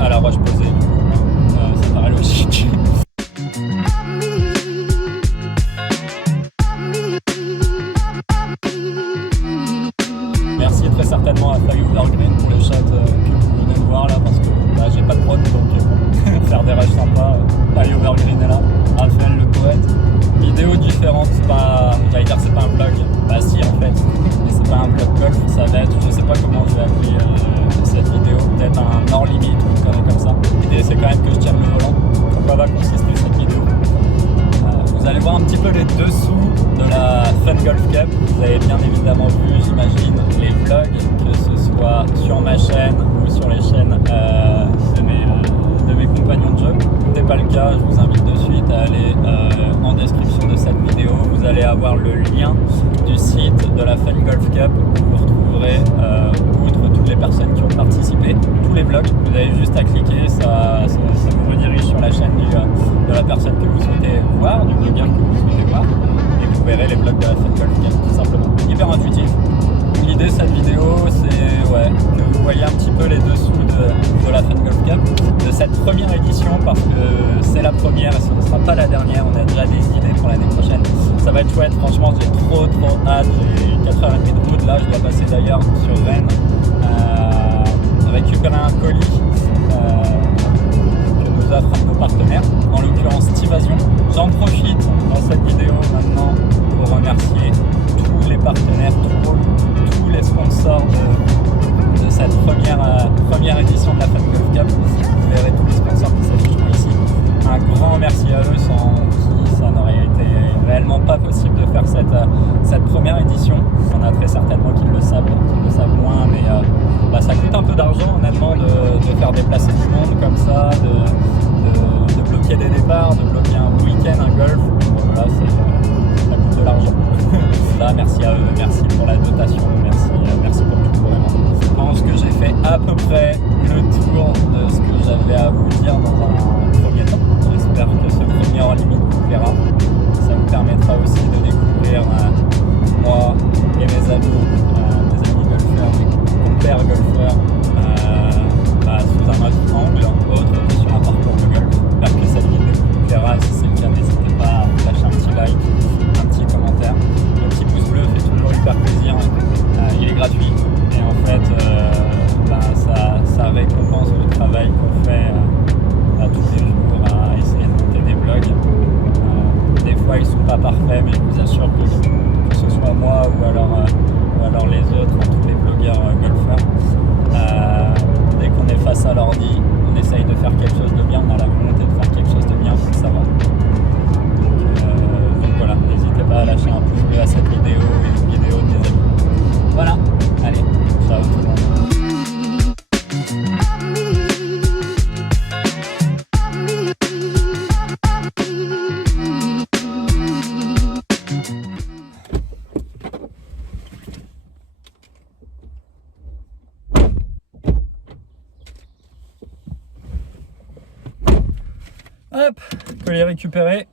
à la Roche-Posay. Ça paraît logique. Merci très certainement à Flyover Green pour les shots que vous venez de voir là, parce que bah, j'ai pas de prod, donc faire des rushs sympas. Flyover Green est là, Raphaël le poète. Vidéo différente, c'est pas, j'allais dire c'est pas un vlog, bah si en fait, mais c'est pas un vlog golf, ça va être, je sais pas comment je vais appeler cette vidéo, peut-être un hors limite ou une connerie comme ça. L'idée c'est quand même que je tienne le volant, sur quoi va consister cette vidéo. Vous allez voir un petit peu les dessous de la Fun Golf Cup. Vous avez bien évidemment vu, j'imagine, les vlogs, que ce soit sur ma chaîne ou sur les chaînes de mes compagnons de jeu. Si ce n'est pas le cas, je vous invite de suite à aller en description de cette vidéo. Vous allez avoir le lien du site de la Fun Golf Cup où vous retrouverez, outre toutes les personnes qui ont participé, tous les vlogs. Vous avez juste à cliquer, ça vous redirige sur la chaîne de la personne que vous souhaitez voir, du blogueur que vous souhaitez voir, et vous verrez les vlogs de la Fun Golf Cup, tout simplement. Hyper intuitif. L'idée de cette vidéo, c'est que vous voyez un petit peu les dessous de la Fun Golf Cup, de cette première édition, parce que c'est la première et ce ne sera pas la dernière. On a déjà des idées pour l'année prochaine. Ça va être chouette, franchement, j'ai trop hâte. J'ai 4h30 de route, là je dois passer d'ailleurs sur Rennes, récupérer un colis que nous offre un de nos partenaires, en l'occurrence Tivasion. J'en profite dans cette vidéo maintenant pour remercier tous les partenaires, tous les sponsors de cette première édition de la Fun Golf Cup. Vous verrez tous les sponsors qui s'afficheront ici. Un grand merci à eux, sans qui ça n'aurait été réellement pas possible de faire cette première édition. Il y en a très certainement qui le savent moins, mais ça coûte un peu d'argent honnêtement de faire déplacer du monde comme ça, de bloquer des départs, de bloquer un week-end, un golf. Voilà, ça coûte de l'argent. Là, merci à eux, merci pour la dotation, merci pour tout vraiment. Je pense que j'ai fait à peu près le tour de ce que j'avais à vous dire dans un premier temps. J'espère que ce premier hors limite vous plaira. Ça vous permettra aussi de découvrir moi et mes amis golfeurs, mes compères golfeurs sous un autre angle, autre que sur un parcours de golf. J'espère que cette vidéo vous plaira. Si c'est le cas, n'hésitez pas à lâcher un petit like, un petit commentaire. Le petit pouce bleu fait toujours hyper plaisir. Il est gratuit et en fait ça récompense le travail qu'on fait tous les jours à essayer de monter des vlogs. Des fois ils sont pas parfaits, mais je vous assure que ce soit moi ou alors les autres, tous les blogueurs golfeurs, dès qu'on est face à l'ordi, on essaye de faire quelque chose de bien, on a la volonté de faire quelque chose de bien, faut le savoir. Donc voilà, n'hésitez pas à lâcher un pouce bleu à cette vidéo et une vidéo de mes amis. Voilà, allez, ciao tout le monde. Hop, colis récupéré.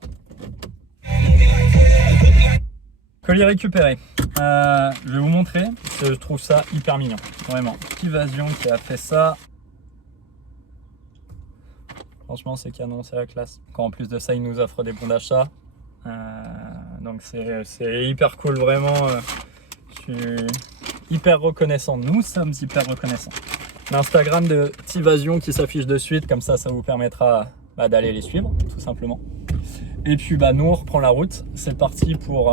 Colis récupéré. Je vais vous montrer, parce que je trouve ça hyper mignon. Vraiment. Tivasion qui a fait ça. Franchement, c'est canon, c'est la classe. Quand en plus de ça, il nous offre des bons d'achat. Donc c'est hyper cool, vraiment. Je suis hyper reconnaissant. Nous sommes hyper reconnaissants. L'Instagram de Tivasion qui s'affiche de suite, comme ça vous permettra d'aller les suivre, tout simplement. Et puis nous on reprend la route. C'est parti pour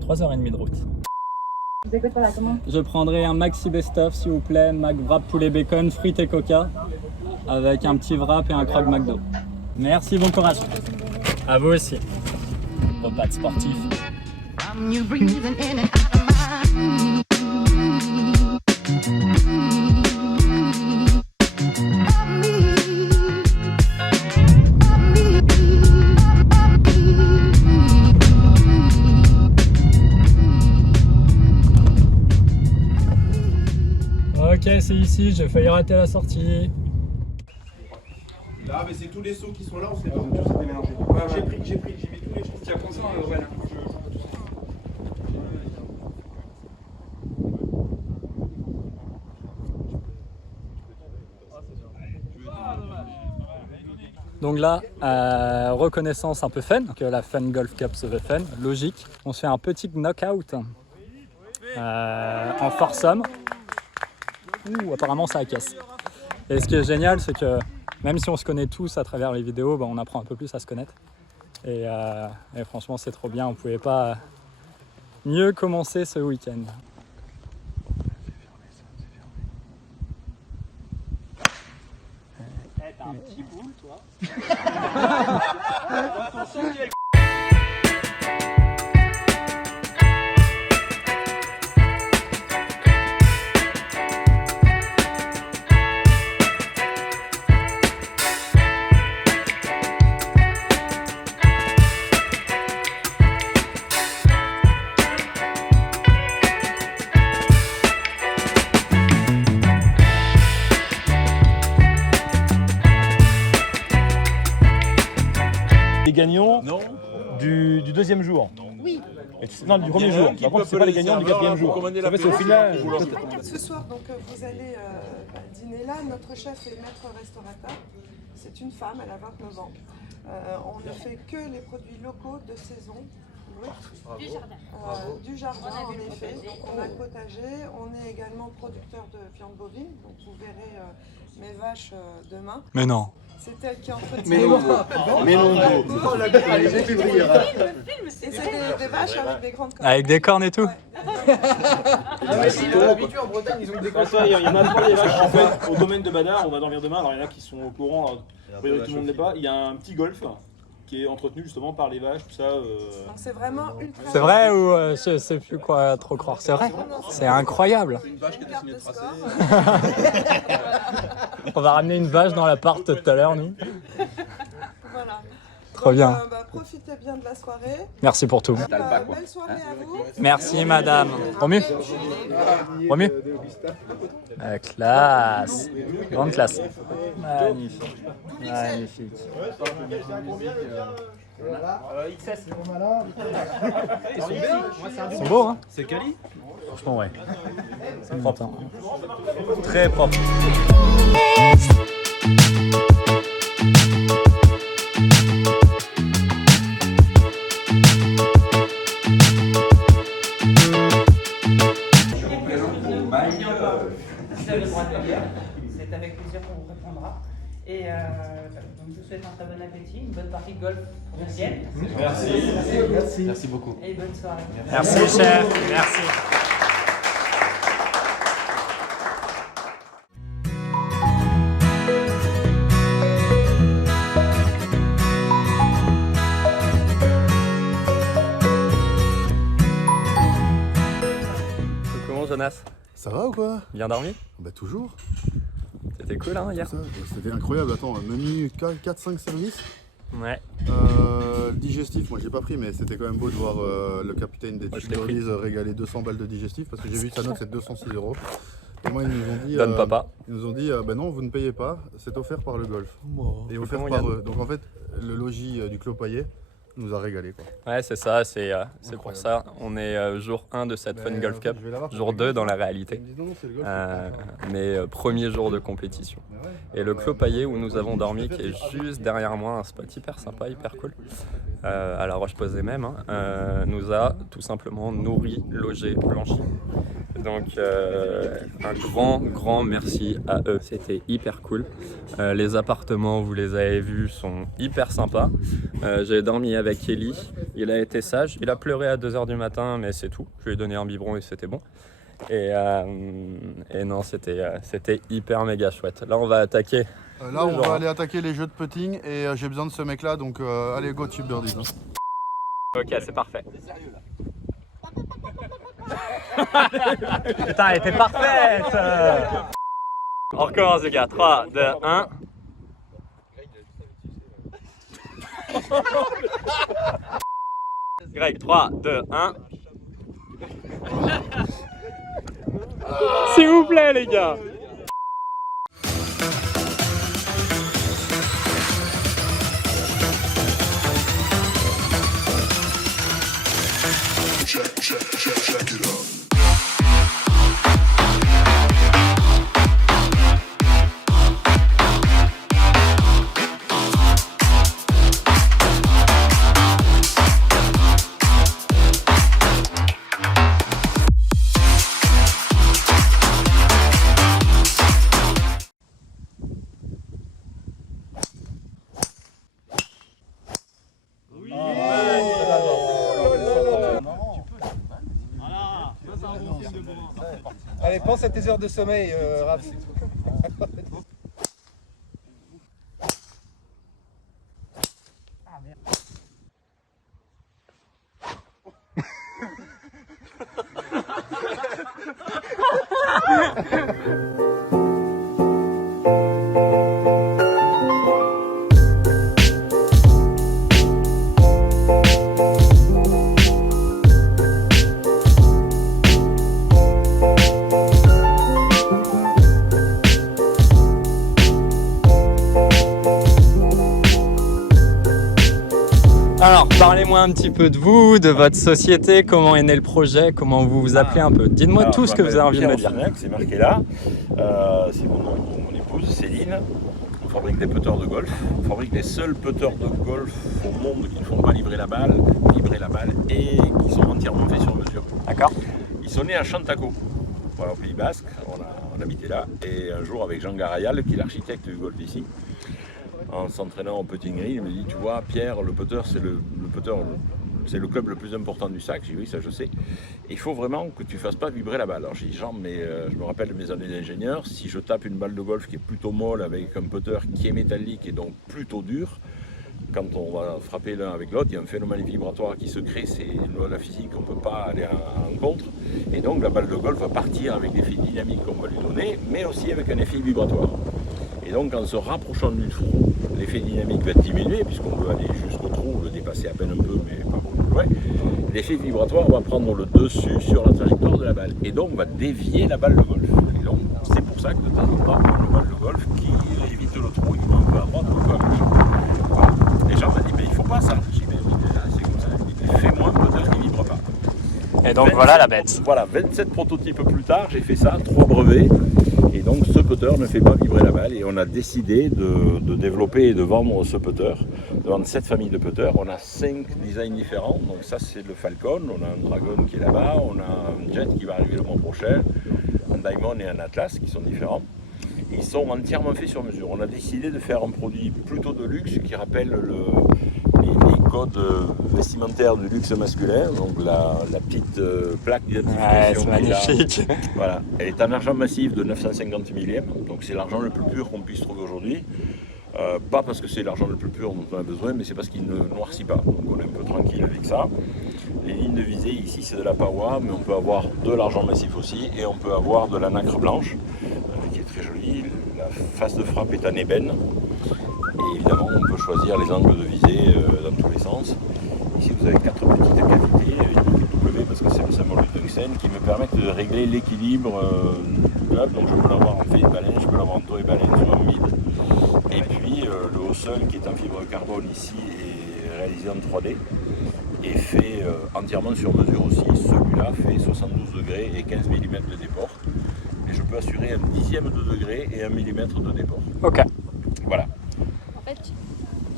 3h30 de route. Vous avez quoi la commande? Je prendrai un maxi best-of s'il vous plaît, Mac wrap poulet bacon, frites et coca, avec un petit wrap et un croque McDo. Merci, bon courage. À vous aussi. Repas de sportif. Ok, c'est ici, j'ai failli rater la sortie. Là, mais c'est tous les seaux qui sont là, on sait pas. Tout s'était mélangé. Ouais, j'ai mis tous les choses. Tu as consent, Aurélien? Donc là, reconnaissance un peu fun, que la Fun Golf Cup se veut fun, logique. On se fait un petit knockout en foursome. Apparemment ça casse. Et ce qui est génial, c'est que même si on se connaît tous à travers les vidéos, on apprend un peu plus à se connaître. Et franchement, c'est trop bien. On ne pouvait pas mieux commencer ce week-end. T'as un petit boule, toi. Les gagnants du deuxième jour. Oui. Non, du premier jour. Par contre, c'est pas les gagnants du quatrième jour. En fait, c'est au final. Ce soir, donc, vous allez dîner là. Notre chef est maître restaurateur. C'est une femme, elle a 29 ans. On ne fait que les produits locaux de saison. Du jardin, en effet. Donc, on a le potager. On est également producteur de viande bovine. Donc, vous verrez mes vaches demain. Mais non. C'est elle qui entretient. Mais non, Et c'est des vaches avec des grandes cornes. Avec des cornes et tout. Habitué en Bretagne, ils ont des cornes. Il y en a trois des vaches en fait au domaine de Badar. On va dormir demain. Alors il y en a qui sont au courant. A priori, tout le monde n'est pas. Il y a un petit golf qui est entretenu justement par les vaches, tout ça. Donc c'est vraiment ultra. C'est vrai ou je sais plus quoi trop croire. C'est vrai. C'est incroyable. C'est une vache qui a dessiné le tracé. On va ramener une vache dans l'appart tout à l'heure, nous. Voilà. Trop bien. Profitez bien de la soirée. Merci pour tout. Belle soirée à vous. Merci, madame. Promu. Promu. Classe. Grande classe. Magnifique. Magnifique. Ils sont beaux, hein? C'est Cali. Franchement, ouais. C'est propre. Hein. Très propre. Vous avez le droit de venir, c'est avec plaisir qu'on vous répondra. Et donc je vous souhaite un très bon appétit, une bonne partie de golf pour le ciel. Merci beaucoup. Et bonne soirée. Merci, chef. Merci. Comment, Jonas? Ça va ou quoi? Bien dormi? Bah toujours. C'était cool, hein, hier? C'était incroyable. Attends, menu 4-5 services. Ouais. Digestif, moi j'ai pas pris, mais c'était quand même beau de voir le capitaine des Tuileries régaler 200 balles de digestif parce que j'ai vu que sa note c'est 206 €. Et moi ils nous ont dit, Donne papa. Ils nous ont dit bah non, vous ne payez pas, c'est offert par le golf. Et offert comment, par Yann? eux. Donc en fait, le logis du Clos Paillet nous a régalé quoi. Ouais, c'est ça, c'est pour ça. On est jour 1 de cette Fun Golf Cup, jour 2 dans la réalité. Mais premier jour de compétition. Et le Clos Paillet où nous avons dormi, qui est juste derrière moi, un spot hyper sympa, hyper cool, à la Roche-Posay même, nous a tout simplement nourri, logé, blanchi. Donc un grand merci à eux, c'était hyper cool. Les appartements, vous les avez vus, sont hyper sympas. J'ai dormi avec Ellie, il a été sage, il a pleuré à 2 h du matin mais c'est tout, je lui ai donné un biberon et c'était bon. Et non, c'était hyper méga chouette. Là on va attaquer. Là on va aller attaquer les jeux de putting et j'ai besoin de ce mec là, donc allez go chip birdies. Ok, c'est parfait. Putain, elle était parfaite. On recommence les gars, 3, 2, 1. Greg, 3, 2, 1. S'il vous plaît les gars. Check it up. à tes heures de sommeil, Raph. Alors, parlez-moi un petit peu de vous, de votre société, comment est né le projet, comment vous vous appelez un peu. Dites-moi tout ce que vous avez envie de me dire. C'est marqué là. C'est mon épouse, Céline. On fabrique des putters de golf. On fabrique les seuls putters de golf au monde qui ne font pas vibrer la balle et qui sont entièrement faits sur mesure. D'accord. Ils sont nés à Chantaco, voilà, au Pays Basque. On habitait là. Et un jour, avec Jean Garayal, qui est l'architecte du golf d'ici, en s'entraînant au putting green, il me dit, tu vois Pierre, le putter c'est c'est le club le plus important du SAC. J'ai dit oui, ça je sais. Et il faut vraiment que tu ne fasses pas vibrer la balle. Alors j'ai dit Jean, mais je me rappelle de mes années d'ingénieur, si je tape une balle de golf qui est plutôt molle avec un putter qui est métallique et donc plutôt dur, quand on va frapper l'un avec l'autre, il y a un phénomène vibratoire qui se crée, c'est une loi de la physique qu'on ne peut pas aller en contre. Et donc la balle de golf va partir avec l'effet dynamique qu'on va lui donner, mais aussi avec un effet vibratoire. Et donc en se rapprochant du trou, l'effet dynamique va diminuer, puisqu'on peut aller jusqu'au trou, le dépasser à peine un peu, mais pas beaucoup loin. L'effet vibratoire va prendre le dessus sur la trajectoire de la balle, et donc va dévier la balle de golf. Et donc c'est pour ça que de temps en temps, on a une balle de golf qui évite le trou, il va un peu à droite ou un peu à gauche. Voilà. Les gens m'ont dit, mais il ne faut pas ça. J'ai dit, mais c'est comme ça. Il dit, fais-moi un putter qui ne vibre pas. Et donc voilà la bête. Voilà, 27 prototypes plus tard, j'ai fait ça, 3 brevets. Et donc ce putter ne fait pas vibrer la balle et on a décidé de développer et de vendre ce putter, de vendre 7 familles de putters. On a 5 designs différents, donc ça c'est le Falcon, on a un Dragon qui est là-bas, on a un Jet qui va arriver le mois prochain, un Diamond et un Atlas qui sont différents. Ils sont entièrement faits sur mesure. On a décidé de faire un produit plutôt de luxe qui rappelle les codes vestimentaires du luxe masculin, donc la petite plaque d'identification. Ouais, c'est magnifique. Voilà, elle est en argent massif de 950 millième, donc c'est l'argent le plus pur qu'on puisse trouver aujourd'hui. Pas parce que c'est l'argent le plus pur dont on a besoin, mais c'est parce qu'il ne noircit pas, donc on est un peu tranquille avec ça. Les lignes de visée ici c'est de la paroi, mais on peut avoir de l'argent massif aussi, et on peut avoir de la nacre blanche, qui est très jolie. La face de frappe est en ébène. Et évidemment, on peut choisir les angles de visée dans tous les sens. Ici, vous avez 4 petites cavités, une W parce que c'est le symbole du tungstène, qui me permettent de régler l'équilibre du club. Donc, je peux l'avoir en face baleine, je peux l'avoir en dos et baleine sur un mid. Et puis, le haut sol qui est en fibre de carbone ici est réalisé en 3D et fait entièrement sur mesure aussi. Celui-là fait 72 degrés et 15 mm de déport. Et je peux assurer un dixième de degré et 1 mm de déport. Ok. Voilà. En fait,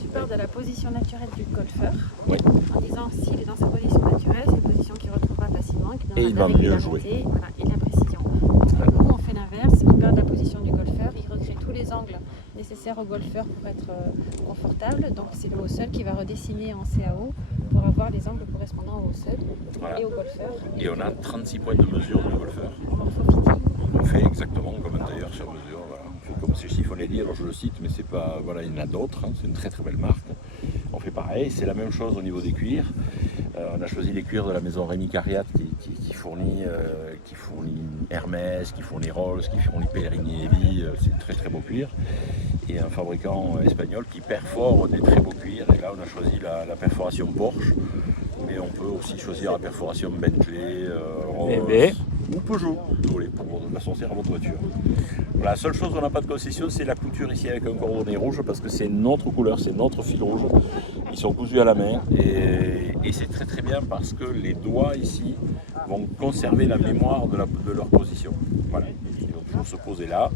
tu pars de la position naturelle du golfeur, Oui. en disant s'il est dans sa position naturelle, c'est une position qu'il retrouvera facilement, qui Et il va mieux jouer. Voilà, et de la précision. Nous, on fait l'inverse, il part de la position du golfeur, il recrée tous les angles nécessaires au golfeur pour être confortable. Donc c'est le haut sol qui va redessiner en CAO pour avoir les angles correspondant au sol Voilà. et au golfeur. Et on a 36 points de mesure du golfeur. Morphophysique. On fait exactement comme un tailleur sur mesure. Voilà. On fait comme chez Chiffonelli, alors je le cite, mais c'est pas. Voilà, il y en a d'autres, hein. C'est une très très belle marque. On fait pareil, c'est la même chose au niveau des cuirs. On a choisi les cuirs de la maison Rémi Cariat qui fournit Hermès, qui fournit Rolls, qui fournit Pellegrini Heavy, c'est très très beau cuir. Et un fabricant espagnol qui perfore des très beaux cuirs. Et là on a choisi la perforation Porsche, mais on peut aussi choisir la perforation Bentley, Rolls ou Peugeot, pour l'assortir à votre voiture. La seule chose où on n'a pas de concession, c'est la couture ici avec un cordonnet rouge, parce que c'est notre couleur, c'est notre fil rouge. Ils sont cousus à la main et c'est très très bien parce que les doigts ici vont conserver la mémoire de leur position. Voilà, ils vont toujours se poser là.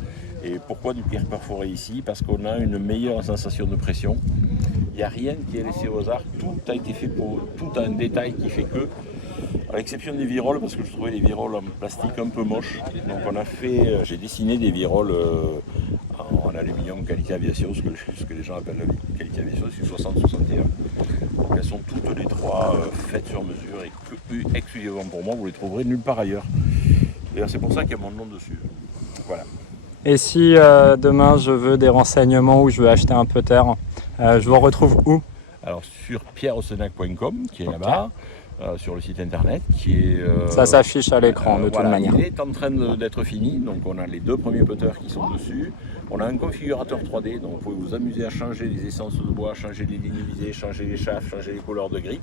Et pourquoi du cuir perforé ici? Parce qu'on a une meilleure sensation de pression. Il n'y a rien qui est laissé au hasard, tout a été fait pour tout un détail qui fait que, à l'exception des viroles, parce que je trouvais les viroles en plastique un peu moches. Et donc on a fait, j'ai dessiné des viroles en aluminium qualité aviation, ce que les gens appellent la qualité aviation, c'est 60-61. Donc elles sont toutes les trois faites sur mesure et exclusivement pour moi, vous les trouverez nulle part ailleurs. D'ailleurs, c'est pour ça qu'il y a mon nom dessus. Voilà. Et si demain je veux des renseignements ou je veux acheter un putter, je vous retrouve où? Alors sur pierreausenac.com qui est là-bas, sur le site internet, qui est... Ça s'affiche à l'écran de toute voilà, manière. Il est en train d'être fini, donc on a les 2 premiers putters qui sont dessus. On a un configurateur 3D, donc vous pouvez vous amuser à changer les essences de bois, changer les lignes visées, changer les shafts, changer les couleurs de grip.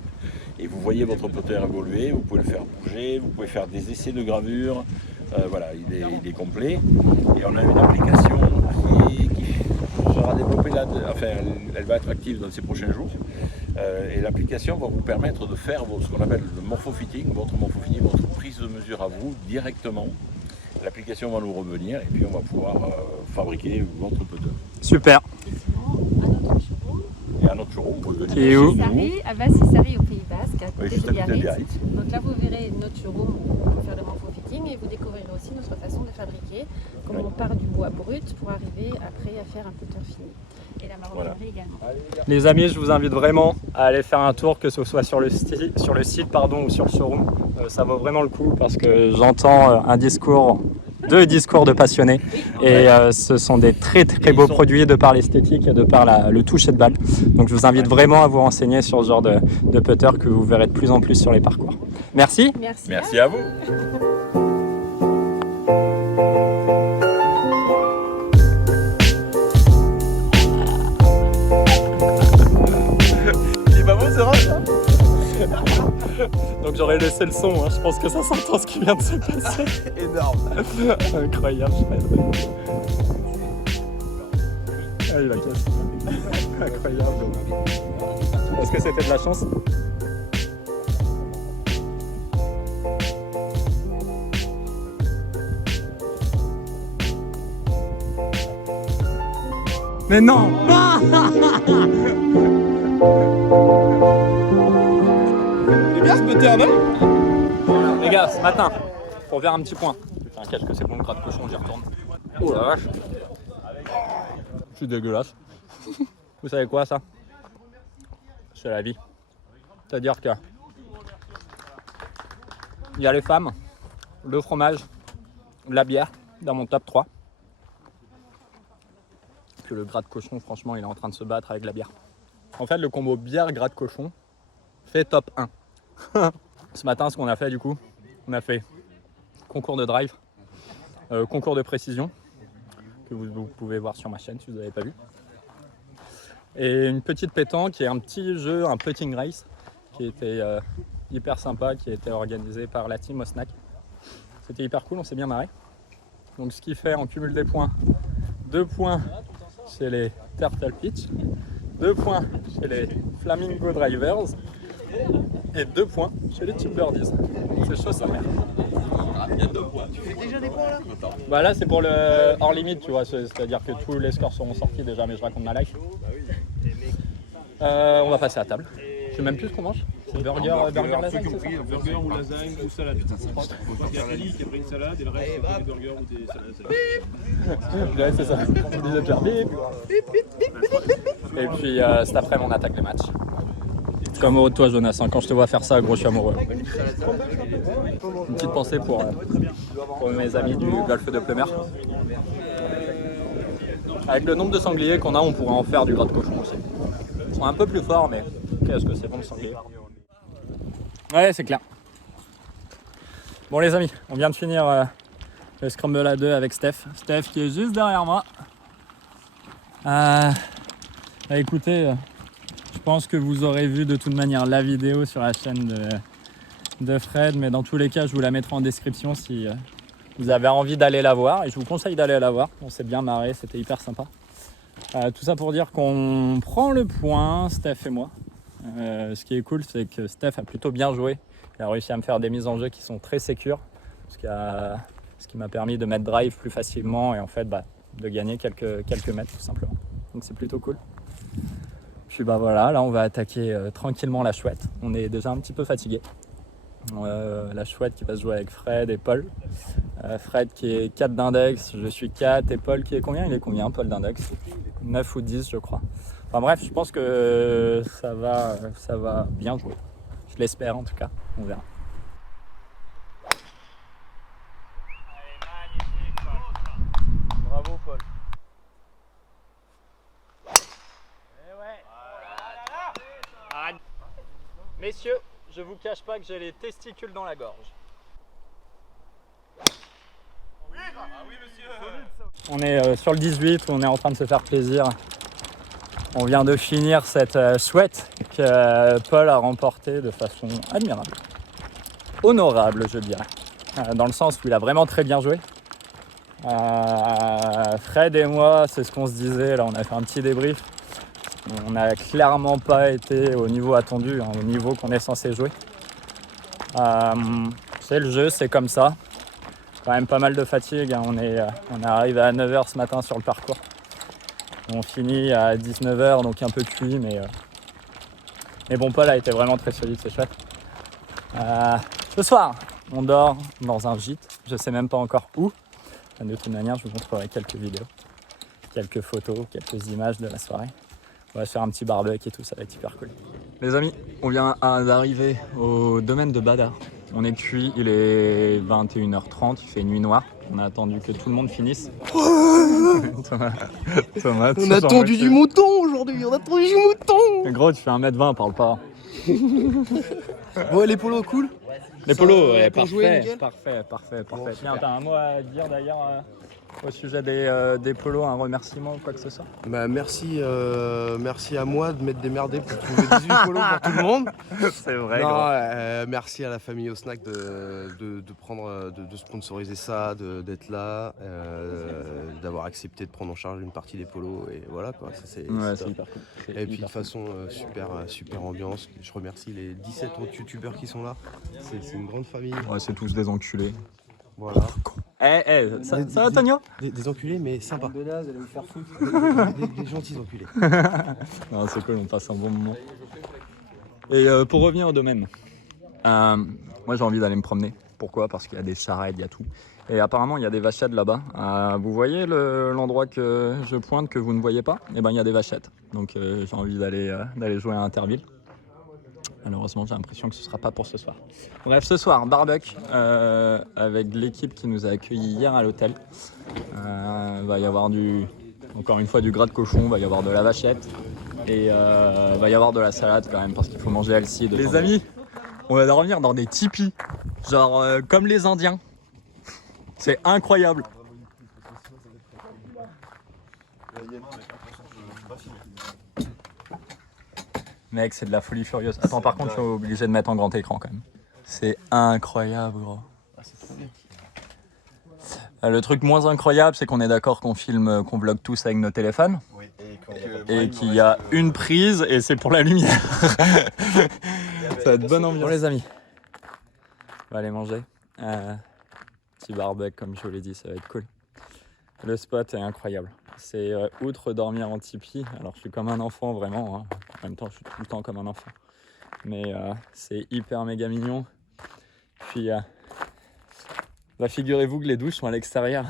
Et vous voyez votre putter évoluer, vous pouvez le faire bouger, vous pouvez faire des essais de gravure. Voilà, il est complet. Et on a une application qui sera développée là, enfin elle va être active dans ces prochains jours. Et l'application va vous permettre de faire ce qu'on appelle le morpho-fitting, votre prise de mesure à vous directement. L'application va nous revenir et puis on va pouvoir fabriquer votre putter. Super. Et à notre showroom, Et à notre showroom, vous venez Qui est où? à Bassissari au Pays Basque, à Oui, côté juste de à côté de Biarritz. Biarritz. Donc là, vous verrez notre showroom pour faire le morpho-fitting et vous découvrirez aussi notre façon de fabriquer, comment on part du bois brut pour arriver après à faire un putter fini. Et la maroquinerie également. Les amis, je vous invite vraiment à aller faire un tour, que ce soit sur le site ou sur le showroom. Ça vaut vraiment le coup parce que j'entends deux discours de passionnés et ce sont des très très beaux produits de par l'esthétique et de par le toucher de balle. Donc je vous invite vraiment à vous renseigner sur ce genre de putter que vous verrez de plus en plus sur les parcours. Merci. Merci à vous. Donc j'aurais laissé le son, hein. Je pense que ça s'entend ce qui vient de se passer. Énorme. Incroyable. Ah, il a cassé. Incroyable. Est-ce que c'était de la chance? Mais non. C'est bien ce putter, non? Les gars, ce matin, pour faire un petit point. Putain, qu'est-ce que c'est bon le gras de cochon, j'y retourne. Oh la vache. C'est dégueulasse. Vous savez quoi ça? C'est la vie. C'est-à-dire que il y a les femmes, le fromage, la bière dans mon top 3. Que le gras de cochon, franchement, il est en train de se battre avec la bière. En fait, le combo bière-gras de cochon fait top 1. Ce matin, ce qu'on a fait du coup, on a fait concours de drive, concours de précision, que vous pouvez voir sur ma chaîne si vous n'avez pas vu. Et une petite pétanque qui est un petit jeu, un putting race, qui était hyper sympa, qui a été organisé par la team Osnac. C'était hyper cool, on s'est bien marré. Donc ce qui fait en cumul des points, 2 points chez les Turtle Pitch, 2 points chez les Flamingo Drivers et 2 points chez les Chip Birdies. C'est chaud sa mère. Il y a 2 points. Tu fais déjà des points là? Bah là c'est pour le hors limite, tu vois, c'est-à-dire que tous les scores seront sortis déjà, mais je raconte ma life. On va passer à table. Je sais même plus ce qu'on mange. C'est burger lasagne, c'est ça? Burger ou lasagne ou salade. Putain, c'est pas. Il y a Ali qui a pris une salade et le reste c'est des burgers ou des salades. Ouais, c'est ça. On disait déjà bip. Et puis cet après on attaque les matchs. Je suis amoureux de toi Jonas, hein. Quand je te vois faire ça, gros, je suis amoureux. Une petite pensée pour mes amis du golfe de Plemer. Avec le nombre de sangliers qu'on a, on pourrait en faire du gras de cochon aussi. Ils sont un peu plus forts, mais qu'est-ce que c'est bon le sanglier. Ouais, c'est clair. Bon les amis, on vient de finir le scramble à 2 avec Steph. Steph qui est juste derrière moi. Écoutez, je pense que vous aurez vu de toute manière la vidéo sur la chaîne de Fred, mais dans tous les cas, je vous la mettrai en description si vous avez envie d'aller la voir. Et je vous conseille d'aller la voir. On s'est bien marré, c'était hyper sympa. Tout ça pour dire qu'on prend le point, Steph et moi. Ce qui est cool, c'est que Steph a plutôt bien joué. Il a réussi à me faire des mises en jeu qui sont très sécures, ce qui m'a permis de mettre drive plus facilement et en fait de gagner quelques mètres tout simplement. Donc c'est plutôt cool. Puis voilà, là on va attaquer tranquillement la chouette. On est déjà un petit peu fatigué. La chouette qui va se jouer avec Fred et Paul. Fred qui est 4 d'index, je suis 4 et Paul qui est combien? Il est combien Paul d'index? 9 ou 10 je crois. Enfin bref, je pense que ça va bien jouer. Je l'espère en tout cas, on verra. Messieurs, je vous cache pas que j'ai les testicules dans la gorge. On est sur le 18, on est en train de se faire plaisir. On vient de finir cette sweat que Paul a remportée de façon admirable. Honorable, je dirais. Dans le sens où il a vraiment très bien joué. Fred et moi, c'est ce qu'on se disait, là on a fait un petit débrief. On n'a clairement pas été au niveau attendu, au niveau qu'on est censé jouer. C'est le jeu, c'est comme ça. Quand même pas mal de fatigue, on est arrivé à 9h ce matin sur le parcours. On finit à 19h, donc un peu cuit, mais bon, Paul a été vraiment très solide, c'est chouette. Ce soir, on dort dans un gîte, je sais même pas encore où. De toute manière, je vous montrerai quelques vidéos, quelques photos, quelques images de la soirée. On va se faire un petit barbecue et tout, ça va être hyper cool. Les amis, on vient d'arriver au domaine de Badar. On est cuit, il est 21h30, il fait nuit noire. On a attendu que tout le monde finisse. Thomas, On a attendu du mouton aujourd'hui, on a attendu du mouton. Gros, tu fais 1m20, parle pas. Bon, les polos, cool. Les polos, ouais, pour jouer, parfait. Bon, Tiens, t'as un mot à dire d'ailleurs au sujet des polos, un remerciement ou quoi que ce soit? Bah merci à moi de m'être démerdé pour trouver 18 polos pour tout le monde. C'est vrai, Non, merci à la famille Osnac de sponsoriser ça, d'être là, d'avoir accepté de prendre en charge une partie des polos et voilà quoi. Ça, c'est hyper cool. Et puis de toute façon, super ambiance. Je remercie les 17 autres youtubeurs qui sont là. C'est une grande famille. Ouais, c'est tous des enculés. Voilà. Ça va, Tonio? Des enculés, mais sympas. Des gentils enculés. Non, c'est cool, on passe un bon moment. Et pour revenir au domaine, moi j'ai envie d'aller me promener. Pourquoi? Parce qu'il y a des charrettes, il y a tout. Et apparemment, il y a des vachettes là-bas. Vous voyez l'endroit que je pointe que vous ne voyez pas? Eh ben, il y a des vachettes. Donc j'ai envie d'aller jouer à Interville. Malheureusement, j'ai l'impression que ce ne sera pas pour ce soir. Bref, ce soir, barbecue avec l'équipe qui nous a accueillis hier à l'hôtel. Va y avoir encore une fois du gras de cochon, va y avoir de la vachette et va y avoir de la salade quand même parce qu'il faut manger healthy. Les amis, on va dormir dans des tipis, genre comme les Indiens. C'est incroyable. Mec, c'est de la folie furieuse. Attends, par contre, je suis obligé de mettre en grand écran quand même. C'est incroyable, gros. Le truc moins incroyable, c'est qu'on est d'accord qu'on filme, qu'on vlog tous avec nos téléphones. Oui, et qu'il y a une prise et c'est pour la lumière. Ça va être bonne ambiance. Bon, les amis, on va aller manger. Petit barbecue, comme je vous l'ai dit, ça va être cool. Le spot est incroyable. C'est outre dormir en tipi, alors je suis comme un enfant vraiment, hein. En même temps je suis tout le temps comme un enfant, mais c'est hyper méga mignon. Puis figurez-vous que les douches sont à l'extérieur,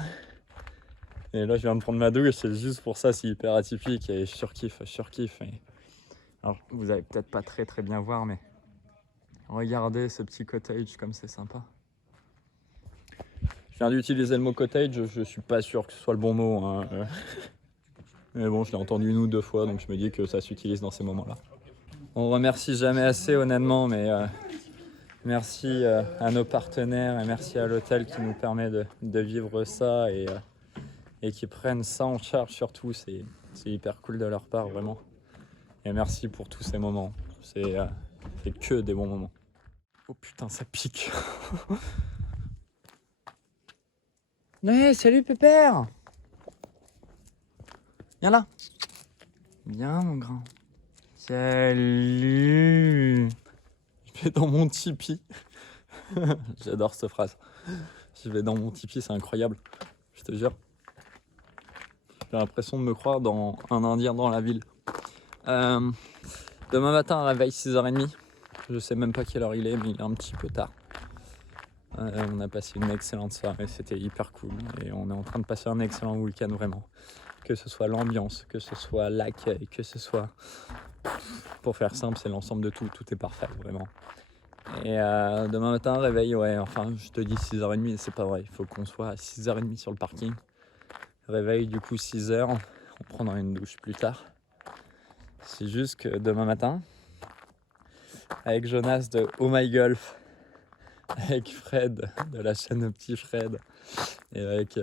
et là je viens de prendre ma douche, c'est juste pour ça, c'est hyper atypique et je surkiffe. Et... Alors vous allez peut-être pas très bien voir, mais regardez ce petit cottage comme c'est sympa. Je viens d'utiliser le mot cottage, je suis pas sûr que ce soit le bon mot, hein. Mais bon, je l'ai entendu 1 ou 2 fois, donc je me dis que ça s'utilise dans ces moments-là. On remercie jamais assez, honnêtement, mais merci à nos partenaires et merci à l'hôtel qui nous permet de vivre ça et qui prennent ça en charge surtout. C'est hyper cool de leur part, vraiment. Et merci pour tous ces moments. C'est que des bons moments. Oh putain, ça pique. Ouais, salut Pépère. Viens là. Viens mon grand. Salut. Je vais dans mon tipi. J'adore cette phrase. Je vais dans mon tipi, c'est incroyable. Je te jure. J'ai l'impression de me croire dans un Indien dans la ville. Demain matin, réveil 6h30. Je sais même pas quelle heure il est, mais il est un petit peu tard. On a passé une excellente soirée, c'était hyper cool et on est en train de passer un excellent week-end vraiment. Que ce soit l'ambiance, que ce soit l'accueil, que ce soit... Pour faire simple, c'est l'ensemble de tout est parfait vraiment. Et demain matin, réveil, ouais, enfin je te dis 6h30, mais c'est pas vrai, il faut qu'on soit à 6h30 sur le parking. Réveil du coup 6h, on prendra une douche plus tard. C'est juste que demain matin, avec Jonas de Oh My Golf, avec Fred de la chaîne au Petit Fred et avec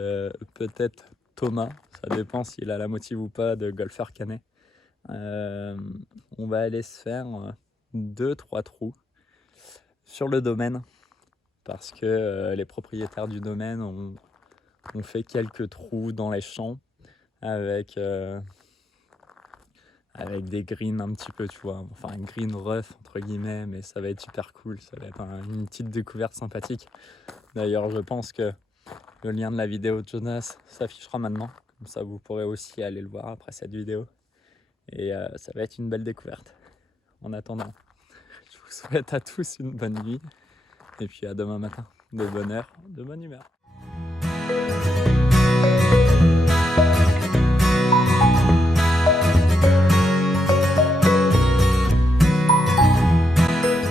peut-être Thomas, ça dépend s'il a la motive ou pas, de Golfeur Canet. On va aller se faire 2-3 trous sur le domaine parce que les propriétaires du domaine ont fait quelques trous dans les champs avec des greens un petit peu, tu vois, enfin un green rough entre guillemets, mais ça va être super cool, ça va être une petite découverte sympathique. D'ailleurs, je pense que le lien de la vidéo de Jonas s'affichera maintenant, comme ça vous pourrez aussi aller le voir après cette vidéo. Et ça va être une belle découverte. En attendant, je vous souhaite à tous une bonne nuit, et puis à demain matin, de bonne heure, de bonne humeur.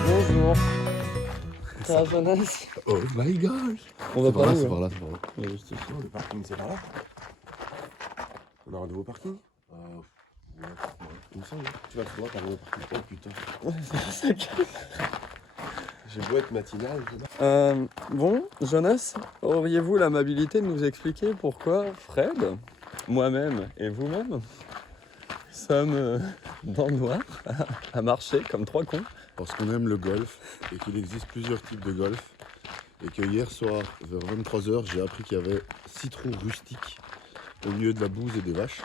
Bonjour. Ça va, Jonas? Oh my god! On va par là, c'est par là, c'est par là. Le parking c'est par là. On a un nouveau parking. Ouais, il me semble. Tu vas tout droit, t'as un nouveau parking. Oh putain. J'ai beau être matinal. Bon, Jonas, auriez-vous l'amabilité de nous expliquer pourquoi Fred, moi-même et vous-même sommes dans le noir à marcher comme 3 cons? Parce qu'on aime le golf et qu'il existe plusieurs types de golf. Et que hier soir, vers 23h, j'ai appris qu'il y avait 6 trous rustiques au milieu de la bouse et des vaches.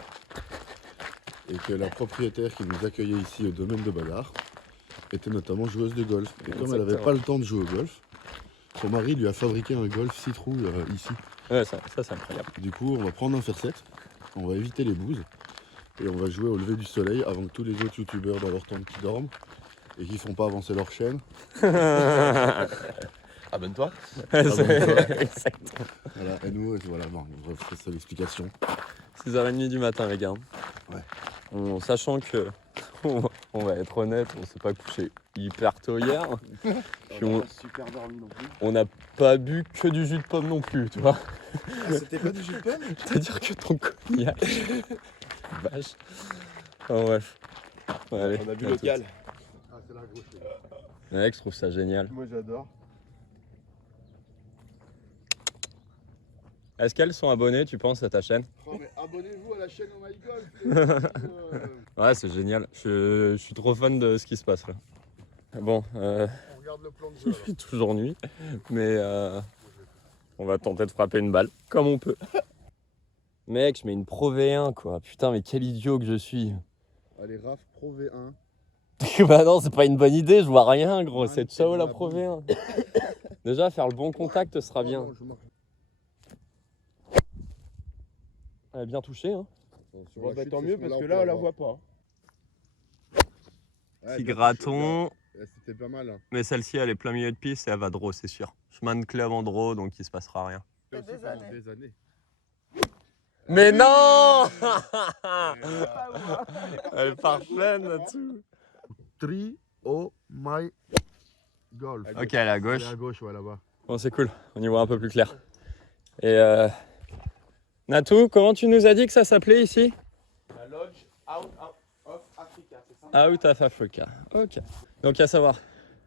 Et que la propriétaire qui nous accueillait ici au domaine de Badar était notamment joueuse de golf. Et comme elle n'avait pas le temps de jouer au golf, son mari lui a fabriqué un golf 6 trous ici. Ouais, ça c'est incroyable. Du coup, on va prendre un fer-set, on va éviter les bouses et on va jouer au lever du soleil avant que tous les autres youtubeurs dans leur tente qui dorment et qui font pas avancer leur chaîne. Abonne-toi. Exactement. Voilà, et nous, voilà, bon, bref, c'est ça l'explication. 6h30 du matin, les gars. Ouais. En sachant que, on va être honnête, on s'est pas couché hyper tôt hier. Puis On a super dormi non plus. on n'a pas bu que du jus de pomme non plus, tu vois. Ah, c'était pas du jus de pomme? C'est-à-dire que ton cognac. Vache. Oh, bref. Ouais, allez, On a bu à local. toutes. Ah, c'est la gauche. Mec, je trouve ça génial. Moi, j'adore. Est-ce qu'elles sont abonnées, tu penses, à ta chaîne? Oh, mais abonnez-vous à la chaîne Oh My Golf. Ouais, c'est génial. Je suis trop fan de ce qui se passe là. Bon, On regarde le plan de jeu. il fait toujours nuit, mais on va tenter de frapper une balle, comme on peut. Mec, je mets une Pro V1 quoi. Putain, mais quel idiot que je suis. Allez, RAF Pro V1. Bah non, c'est pas une bonne idée, je vois rien gros. Ouais, C'est c'est ciao de la la Pro V1. Déjà, faire le bon contact sera bien. Non, je marche. Elle est bien touchée, hein. Sur Bon, la bah, chute, tant c'est mieux ce parce qu'on que peut là on la voir. voit pas. Ouais, Petit bien graton. touché, bien. C'était pas mal. Hein. Mais celle-ci, elle est plein milieu de piste et elle va draw, c'est sûr. Chemin de club en draw, donc il se passera rien. Et des années. Des années. Mais non Pas où, hein. Elle part pleine là-dessous. Tri Oh My Golf. Ok, elle est à gauche. Elle est à gauche, ouais, là-bas. Bon, c'est cool, on y voit un peu plus clair. Et Natou, comment tu nous as dit que ça s'appelait ici? La Lodge Out of Africa, c'est ça? Out of Africa. Ok. Donc à savoir,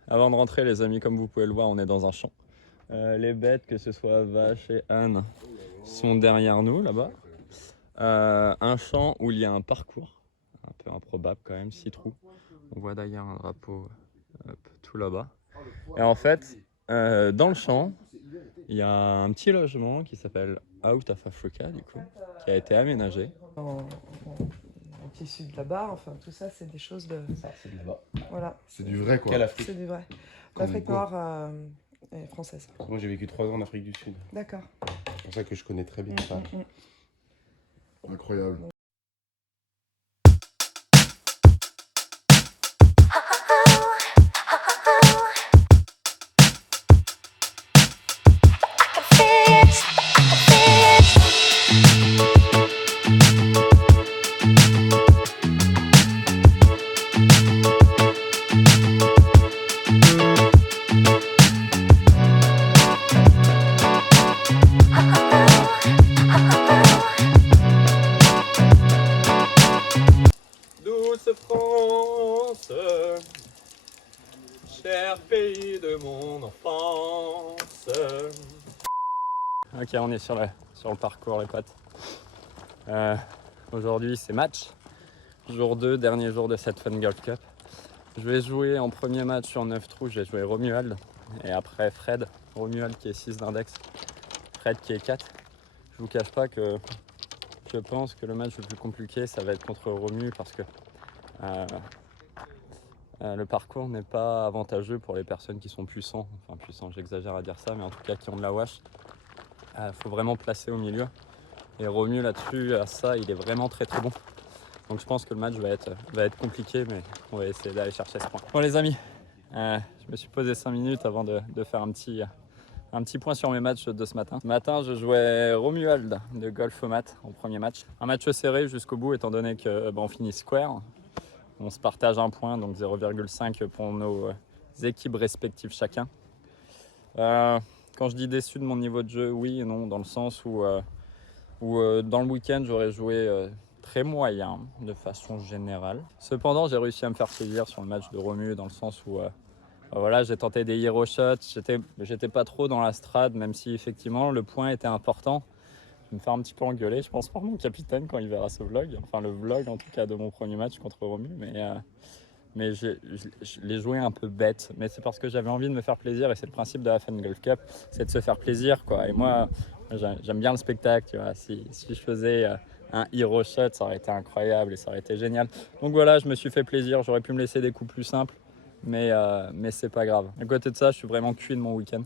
avant de rentrer les amis, comme vous pouvez le voir, on est dans un champ. Les bêtes, que ce soit vache et âne, sont derrière nous là-bas. Un champ où il y a un parcours, un peu improbable quand même, 6 trous. On voit d'ailleurs un drapeau tout là-bas. Et en fait, dans le champ, il y a un petit logement qui s'appelle Out of Africa, du coup, qui a été aménagé. En tissu de là-bas, enfin tout ça c'est des choses de... Ça, c'est de là-bas. Voilà, C'est du vrai, quoi. Quelle Afrique? c'est du vrai. Comme L'Afrique quoi. noire est française. Moi j'ai vécu 3 ans en Afrique du Sud. D'accord. C'est pour ça que je connais très bien ça. Incroyable. cher pays de mon enfance. Ok, on est sur le parcours, les potes. Aujourd'hui, c'est match. Jour 2, dernier jour de cette Fun Golf Cup. Je vais jouer en premier match sur 9 trous, je vais jouer Romuald. Et après Fred, Romuald qui est 6 d'index, Fred qui est 4. Je vous cache pas que je pense que le match le plus compliqué, ça va être contre Romu parce que le parcours n'est pas avantageux pour les personnes qui sont puissants. Enfin puissants, j'exagère à dire ça, mais en tout cas qui ont de la wash. Faut vraiment placer au milieu. Et Romu là-dessus, à ça, il est vraiment très très bon. Donc je pense que le match va être compliqué, mais on va essayer d'aller chercher ce point. Bon les amis, je me suis posé 5 minutes avant de faire un petit point sur mes matchs de ce matin. Ce matin, je jouais Romuald de Golf Mat en premier match. Un match serré jusqu'au bout, étant donné que on finit square. On se partage un point, donc 0,5 pour nos équipes respectives chacun. Quand je dis déçu de mon niveau de jeu, oui et non, dans le sens où dans le week-end, j'aurais joué très moyen de façon générale. Cependant, j'ai réussi à me faire plaisir sur le match de Romu dans le sens où voilà, j'ai tenté des hero shots, j'étais pas trop dans la strade, même si effectivement le point était important. Je vais me faire un petit peu engueuler, je pense, par mon capitaine quand il verra ce vlog, enfin le vlog en tout cas de mon premier match contre Romu, mais je l'ai joué un peu bête, mais c'est parce que j'avais envie de me faire plaisir et c'est le principe de la Fun Golf Cup, c'est de se faire plaisir quoi. Et moi, j'aime bien le spectacle, tu vois. Si je faisais un hero shot, ça aurait été incroyable et ça aurait été génial. Donc voilà, je me suis fait plaisir, j'aurais pu me laisser des coups plus simples, mais c'est pas grave. À côté de ça, je suis vraiment cuit de mon week-end.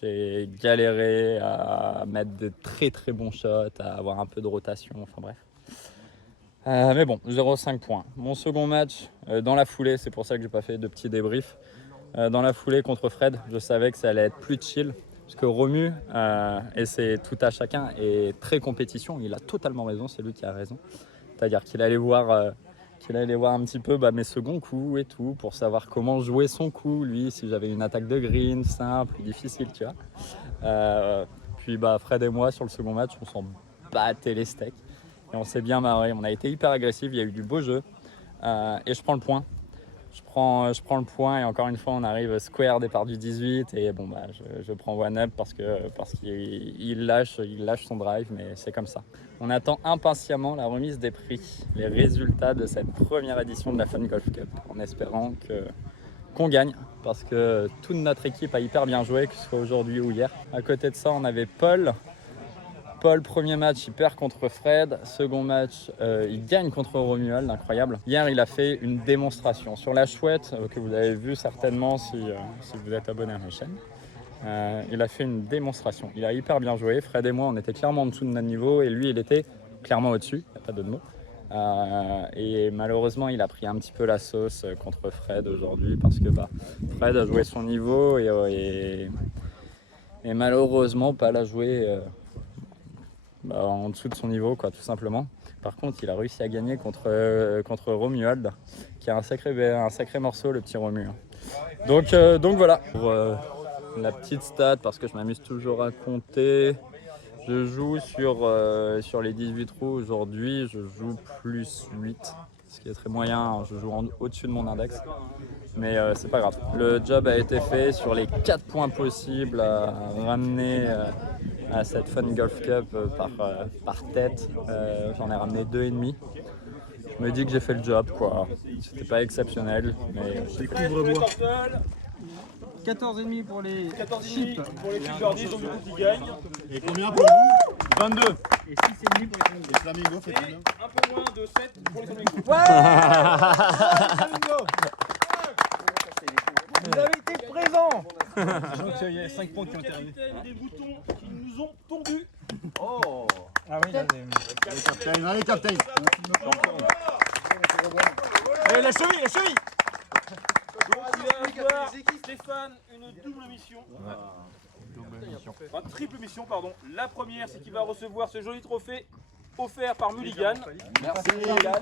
J'ai galéré à mettre de très très bons shots, à avoir un peu de rotation, enfin bref. Mais bon, 0,5 points. Mon second match, dans la foulée, c'est pour ça que j'ai pas fait de petits débriefs. Dans la foulée contre Fred, je savais que ça allait être plus chill. Parce que Romu, et c'est tout à chacun, est très compétition. Il a totalement raison, c'est lui qui a raison. C'est-à-dire qu'il allait voir un petit peu mes seconds coups et tout, pour savoir comment jouer son coup, lui, si j'avais une attaque de green, simple, difficile, tu vois. Puis Fred et moi, sur le second match, on s'en battait les steaks. Et on s'est bien marré, on a été hyper agressif, il y a eu du beau jeu. Et je prends le point. Je prends le point et encore une fois on arrive square départ du 18 et bon je prends one up parce qu'il lâche son drive, mais c'est comme ça. On attend impatiemment la remise des prix, les résultats de cette première édition de la Fun Golf Cup, en espérant qu'on gagne parce que toute notre équipe a hyper bien joué, que ce soit aujourd'hui ou hier. À côté de ça on avait Paul, premier match, il perd contre Fred. Second match, il gagne contre Romuald, incroyable. Hier, il a fait une démonstration sur la chouette, que vous avez vu certainement si vous êtes abonné à ma chaîne. Il a fait une démonstration. Il a hyper bien joué. Fred et moi, on était clairement en dessous de notre niveau et lui, il était clairement au-dessus. Il n'y a pas d'autre mot. Et malheureusement, il a pris un petit peu la sauce contre Fred aujourd'hui parce que Fred a joué son niveau et malheureusement, pas l'a joué en dessous de son niveau, quoi, tout simplement. Par contre, il a réussi à gagner contre Romuald, qui a un sacré morceau, le petit Romu. Donc voilà. Pour la petite stat, parce que je m'amuse toujours à compter, je joue sur les 18 trous aujourd'hui, je joue plus 8, ce qui est très moyen, je joue au-dessus de mon index. Mais c'est pas grave. Le job a été fait sur les 4 points possibles à ramener à cette Fun Golf Cup par tête. J'en ai ramené 2,5. Je me dis que j'ai fait le job, quoi. C'était pas exceptionnel, mais j'ai fait le job. 14,5 pour les 14,5 pour les Birdie, donc du coup qui gagnent. Et combien pour vous 22. Et 6,5 pour les Flamingos. Et un peu moins de 7 pour les Flamingos. Vous avez été présents. Donc il y a 5 points qui ont été arrivés. Des boutons qui nous ont tondus. Oh. Ah oui, là, Allez, captain. allez, la cheville. Donc il va avoir Stéphane une double mission. Une triple mission, pardon. La première, c'est qu'il va recevoir ce joli trophée offert par Mulligan. Merci Mulligan.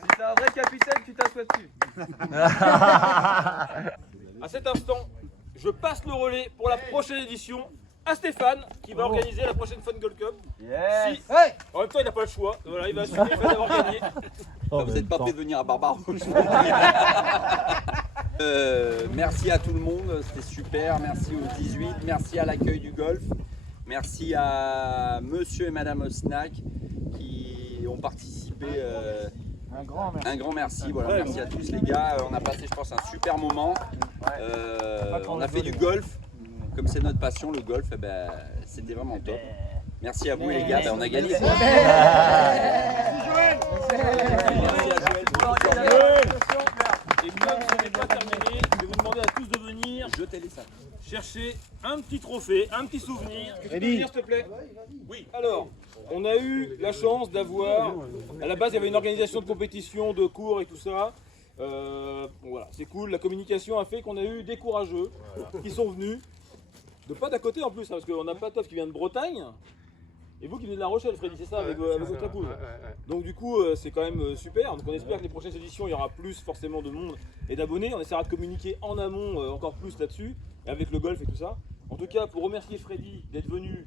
Si t'es un vrai capitaine, tu t'assois dessus. À cet instant, je passe le relais pour la prochaine édition à Stéphane qui va organiser la prochaine Fun Gold Cup. Yes. En même temps, il n'a pas le choix. Voilà, il va assumer le fait d'avoir gagné. Vous n'êtes pas fait venir à Barbarouge. Merci à tout le monde, c'était super. Merci aux 18, merci à l'accueil du golf. Merci à monsieur et madame Osnack qui ont participé. Un grand merci. Voilà, merci à tous les gars. On a passé, je pense, un super moment. On a fait du golf. Comme c'est notre passion, le golf, eh ben, c'était vraiment top. Merci à vous les gars, on a gagné. Merci Joël. Et comme ce n'est pas terminé, je vais vous demander à tous de venir jeter les sacs. Chercher un petit trophée, un petit souvenir. Tu peux venir s'il te plaît? Oui. Alors, on a eu la chance d'avoir, à la base il y avait une organisation de compétition, de cours et tout ça. Voilà, c'est cool, la communication a fait qu'on a eu des courageux qui sont venus. De pas d'à côté en plus, hein, parce qu'on a Patov qui vient de Bretagne, et vous qui venez de La Rochelle, Freddy, c'est ça, avec votre épouse. Donc du coup, c'est quand même super. Donc on espère que les prochaines éditions, il y aura plus forcément de monde et d'abonnés. On essaiera de communiquer en amont encore plus là-dessus, avec le golf et tout ça. En tout cas, pour remercier Freddy d'être venu,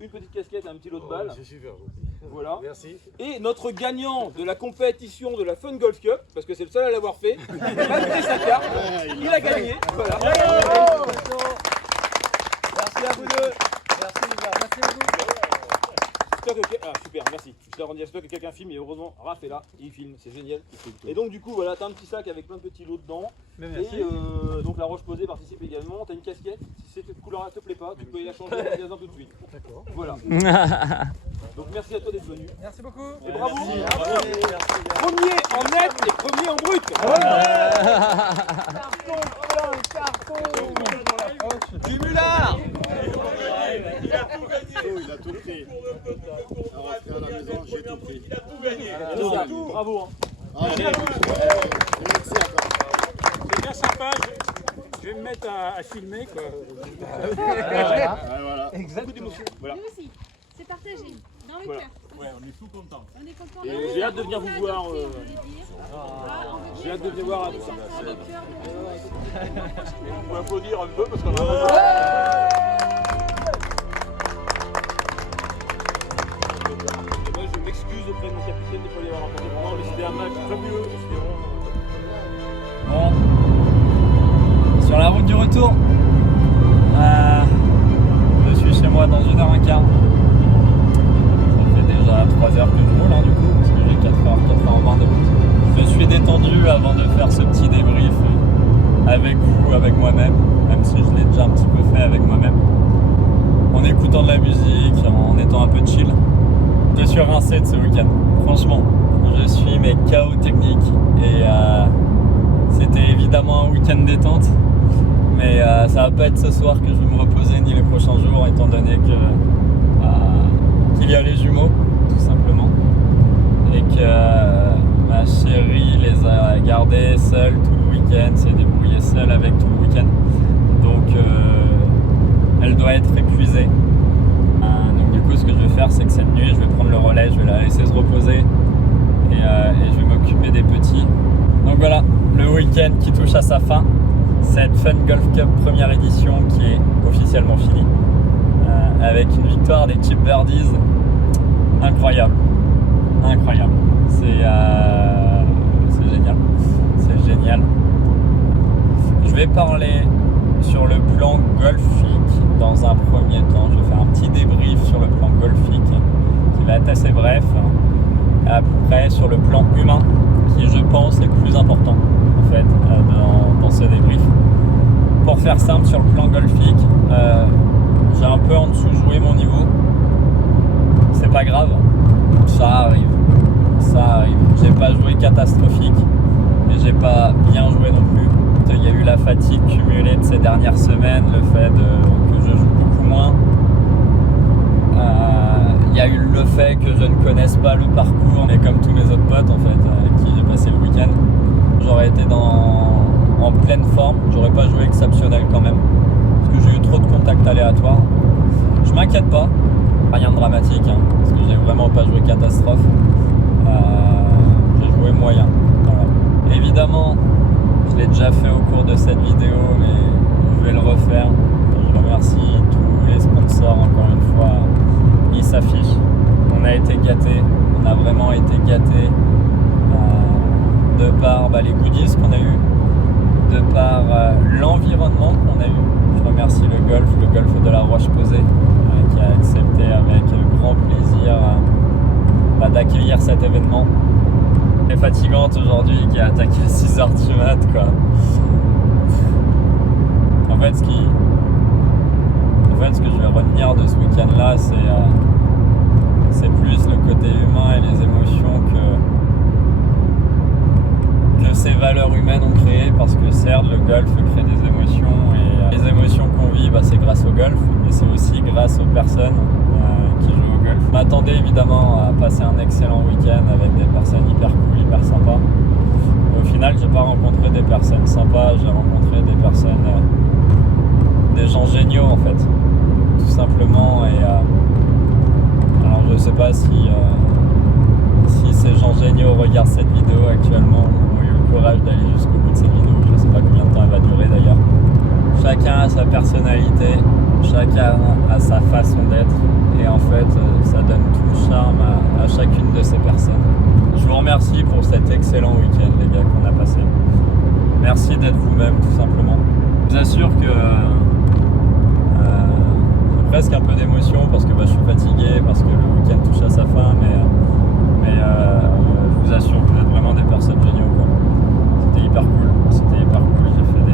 une petite casquette et un petit lot de balles. C'est super gentil. Voilà. Merci. Et notre gagnant de la compétition de la Fun Golf Cup, parce que c'est le seul à l'avoir fait, malgré sa carte, il a gagné. Voilà. Merci à vous deux. Merci à vous. Ah super, merci. J'espère que quelqu'un filme et heureusement Raph est là, il filme, c'est génial. Et donc du coup voilà, t'as un petit sac avec plein de petits lots dedans. Et donc la Roche Posée participe également. T'as une casquette, si cette couleur-là te plaît pas, tu peux y la changer au magasin tout de suite. D'accord. Voilà. Donc merci à toi d'être venu. Merci beaucoup. Et bravo. Premier en net et premier en brut. Du mulard. Il a tout gagné. Il a tout pris. À rentrer à la maison, j'ai tout pris. Il a tout gagné. Bravo. Merci C'est bien sympa. Je vais me mettre à filmer quoi. Voilà. Beaucoup d'émotions. Voilà. Nous aussi, c'est partagé dans le Voilà. cœur. Ouais, on est tout contents. On est content. Et j'ai hâte de venir vous voir. J'ai hâte de venir voir tout ça. On va applaudir un peu parce qu'on a. Et moi je m'excuse auprès de mon capitaine de ne pas y avoir rapporté pendant, mais c'était un match fabuleux. Bon, sur la route du retour, je suis chez moi dans 1h15. Ça fait déjà 3 heures que je roule du coup, parce que j'ai 4 heures en barre de route. Je suis détendu avant de faire ce petit débrief avec vous, avec moi-même, même si je l'ai déjà un petit peu fait avec moi-même. En écoutant de la musique, en étant un peu chill. Je suis rincé de ce week-end, franchement. Je suis mais KO technique et c'était évidemment un week-end détente. Mais ça va pas être ce soir que je vais me reposer ni les prochains jours étant donné qu'il y a les jumeaux, tout simplement. Et que ma chérie les a gardés seuls tout le week-end, s'est débrouillée seule avec tout le week-end. Donc elle doit être épuisée. Donc du coup ce que je vais faire c'est que cette nuit je vais prendre le relais, je vais la laisser se reposer et je vais m'occuper des petits. Donc voilà, le week-end qui touche à sa fin. Cette Fun Golf Cup première édition qui est officiellement finie. Avec une victoire des Cheap Birdies. Incroyable. Incroyable. C'est génial. C'est génial. Je vais parler sur le plan golfique dans un premier temps. Je vais faire un petit débrief sur le plan golfique qui va être assez bref. Après sur le plan humain qui je pense est le plus important en fait dans ce débrief. Pour faire simple sur le plan golfique, j'ai un peu en dessous joué mon niveau. C'est pas grave, ça arrive. Ça arrive. J'ai pas joué catastrophique, mais j'ai pas bien joué non plus. Il y a eu la fatigue cumulée de ces dernières semaines, le fait que je joue beaucoup moins. Il y a eu le fait que je ne connaisse pas le parcours, mais comme tous mes autres potes en fait, avec qui j'ai passé le week-end, j'aurais été en pleine forme, j'aurais pas joué exceptionnel quand même, parce que j'ai eu trop de contacts aléatoires. Je m'inquiète pas, rien de dramatique, hein, parce que j'ai vraiment pas joué catastrophe. J'ai joué moyen. Voilà. Évidemment, je l'ai déjà fait au cours de cette vidéo, mais je vais le refaire. Je remercie tous les sponsors été gâtés de par les goodies qu'on a eu, de par l'environnement qu'on a eu. Je remercie le golf de la Roche-Posay qui a accepté avec grand plaisir d'accueillir cet événement. C'est fatigante aujourd'hui qui a attaqué à 6h du mat quoi. En fait ce que je vais retenir de ce week-end là c'est plus le côté humain et les émotions que ces valeurs humaines ont créé, parce que certes le golf crée des émotions et les émotions qu'on vit c'est grâce au golf, mais c'est aussi grâce aux personnes qui jouent au golf. Je m'attendais évidemment à passer un excellent week-end avec des personnes hyper cool, hyper sympas. Au final j'ai pas rencontré des personnes sympas, j'ai rencontré des personnes, des gens géniaux en fait, tout simplement. Et alors je sais pas si ces gens géniaux regardent cette vidéo actuellement, ont eu le courage d'aller jusqu'au bout de cette vidéo, je sais pas combien de temps elle va durer d'ailleurs. Chacun a sa personnalité, chacun a sa façon d'être, et en fait ça donne tout le charme à chacune de ces personnes. Je vous remercie pour cet excellent week-end les gars qu'on a passé. Merci d'être vous-même tout simplement. Je vous assure que j'ai presque un peu d'émotion parce que je suis fatigué, parce que le week-end touche à sa fin, mais je vous assure que vous êtes vraiment des personnes géniaux quoi. C'était hyper cool, j'ai fait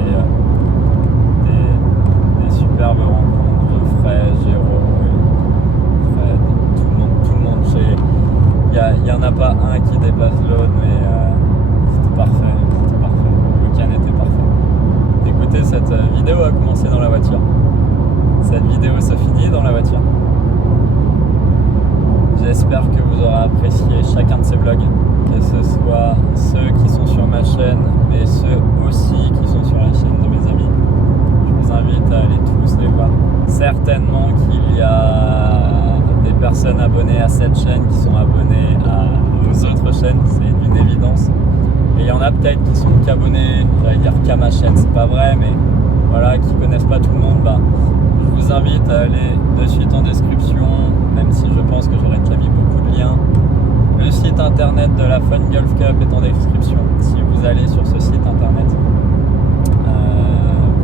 des superbes rencontres, Fred, Géraud, Fred, tout le monde chez... Il n'y en a pas un qui dépasse l'autre, mais c'était parfait, le week-end était parfait. Écoutez, cette vidéo a commencé dans la voiture, cette vidéo se finit dans la voiture. J'espère que vous aurez apprécié chacun de ces vlogs, que ce soit ceux qui sont sur ma chaîne, mais ceux aussi qui sont sur la chaîne de mes amis. Je vous invite à aller tous les voir. Certainement qu'il y a des personnes abonnées à cette chaîne qui sont abonnées aux autres chaînes, c'est d'une évidence. Et il y en a peut-être qui sont qu'abonnés, j'allais dire qu'à ma chaîne, c'est pas vrai, mais voilà, qui connaissent pas tout le monde. Je vous invite à aller de suite en description, même si je pense que j'aurais déjà mis beaucoup de liens. Le site internet de la Fun Golf Cup est en description. Si vous allez sur ce site internet,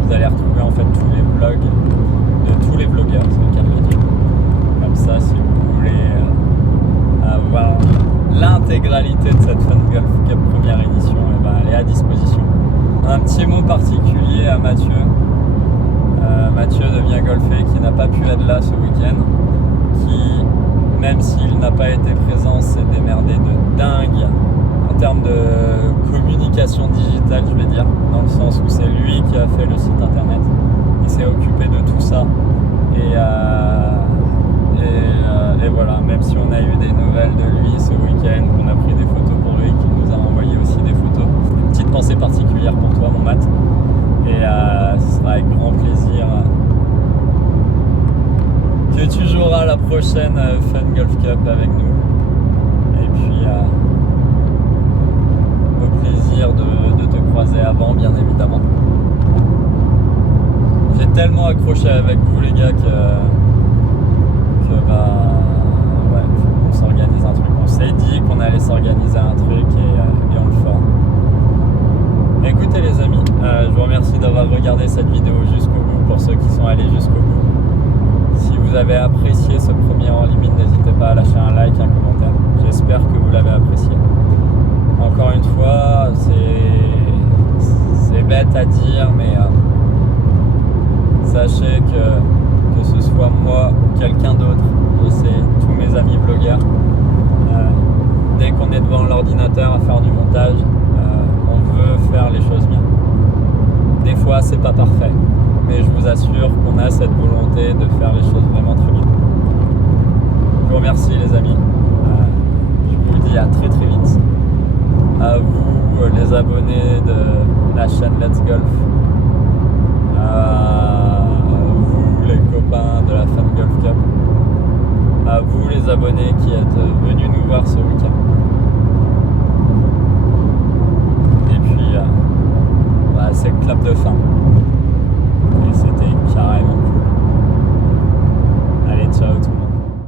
vous allez retrouver en fait tous les vlogs de tous les blogueurs, c'est le cas de le dire. Comme ça, si vous voulez avoir l'intégralité de cette Fun Golf Cup première édition, elle est à disposition. Un petit mot particulier à Mathieu. Mathieu de Viens Golfer, qui n'a pas pu être là ce week-end, qui, même s'il n'a pas été présent, s'est démerdé de dingue en termes de communication digitale, je vais dire, dans le sens où c'est lui qui a fait le site internet, il s'est occupé de tout ça, et voilà, même si on a eu des nouvelles de lui ce week-end, qu'on a pris des photos pour lui, qu'il nous a envoyé aussi des photos, une petite pensée particulière pour toi mon Matt. Et ce sera avec grand plaisir que tu joueras la prochaine Fun Golf Cup avec nous. Et puis au plaisir de te croiser avant, bien évidemment. J'ai tellement accroché avec vous les gars que ouais, faut qu'on s'organise un truc. On s'est dit qu'on allait s'organiser un truc et on le fera. Écoutez les amis, je vous remercie d'avoir regardé cette vidéo jusqu'au bout, pour ceux qui sont allés jusqu'au bout. Si vous avez apprécié ce premier en limite, n'hésitez pas à lâcher un like, un commentaire. J'espère que vous l'avez apprécié. Encore une fois, c'est bête à dire, mais sachez que ce soit moi ou quelqu'un d'autre, je sais, tous mes amis blogueurs, dès qu'on est devant l'ordinateur à faire du montage, on veut faire les choses bien. Des fois c'est pas parfait, mais je vous assure qu'on a cette volonté de faire les choses vraiment très bien. Je vous remercie les amis, je vous dis à très très vite. À vous les abonnés de la chaîne Let's Golf, à vous les copains de la Fun Golf Cup, à vous les abonnés qui êtes venus nous voir ce week-end.